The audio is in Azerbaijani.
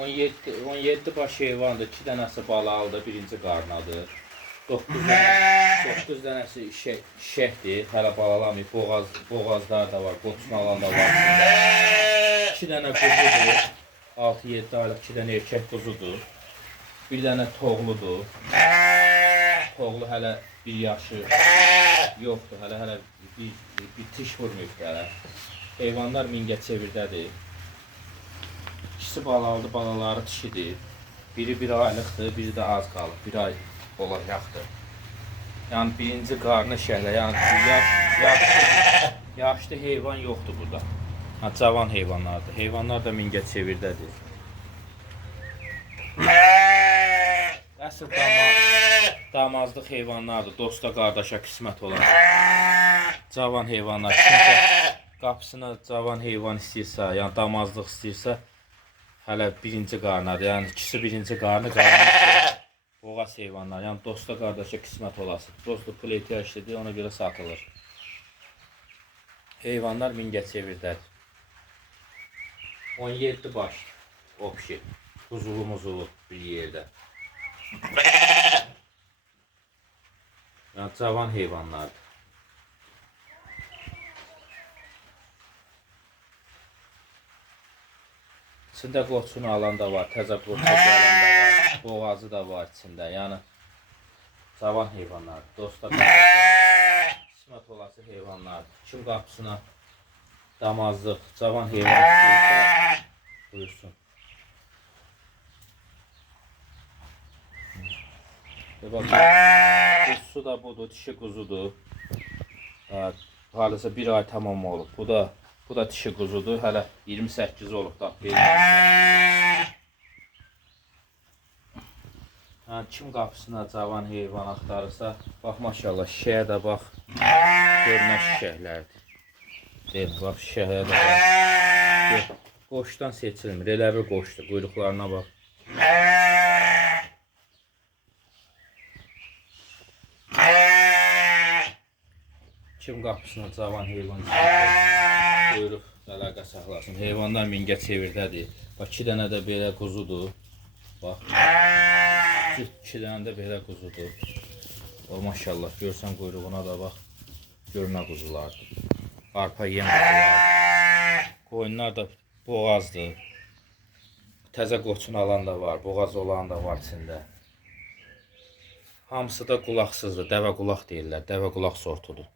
17 baş heyvandır. 2 dənəsi balalıdır, birinci qarnadır. 9 dənəsi şəhdir, hələ balalamayıb. Boğazlar da var, qoçun alan da var. 2 dənə quzudur. 6-7 aylıq 2 dənə erkək quzudur. Bir dənə toğludur. Toğlu hələ 1 yaşı yoxdur. Hələ bir tiş vurmayıb hələ. Heyvanlar Mingəçevirdədir. İkisi balalıdır, balaları dişidir. Biri 1 aylıqdır, biri də az qalıb. 1 ay olacaqdır. Yəni birinci qarnı şəhlə, yəni yaşlı heyvan yoxdur burada. Cavan heyvanlardır. Heyvanlar da Mingəçevirdədir. Əsl damazlıq heyvanlardır. Dosta, qardaşa qismət olan. Cavan heyvanlar. Kimsə qapısına cavan heyvan istəyirsə, yəni damazlıq istəyirsə, hələ birinci qarnadır. Yəni ikisi birinci qarnı boğaz heyvanlar. Yəni dosta, qardaşa qismət olası. Dostu pul ehtiyaclıdır, ona görə satılır. Heyvanlar Mingəçevirdədir. 17 baş opşi. Huzulu muzulu bir yerdə. Yəni cavan heyvanlardır. İçində qoçunu alan da var, təzə qoçunu alan da var, boğazı da var içində. Yəni cavan heyvanlardır. Dostlar, qismət olası heyvanlardır. Kim qapısına damazlıq, cavan heyvan istəyirsə, buyursun. Quzusu da budur, dişi quzudur. Hardasa 1 ay tamam olub. Bu da dişi quzudur. Hələ 28 olub da. Kim qapısına cavan heyvan axtarırsa, bax maşallah şişəyə də bax. Görünən şişəklərdir. Deyil, bax şişəyə də bax. Qoşdan seçilmir. Elə bir qoşdur. Quyruqlarına bax. Kim qapısına cavan heyvan istəyir, buyurub əlaqə saxlasın. Heyvanlar Mingəçevirdədir. Bax 2 dənə də belə quzudur. Bax. 2 dənə də belə quzudur. O maşallah görsən quyruğuna da bax. Görünə quzulardır. Arpa yeyən quzulardır. Qoyunlar da boğazdır. Təzə qoçun alan da var, boğaz olan da var içində. Hamısı da qulaqsızdır. Dəvə qulaq deyirlər. Dəvə qulaq sortudur.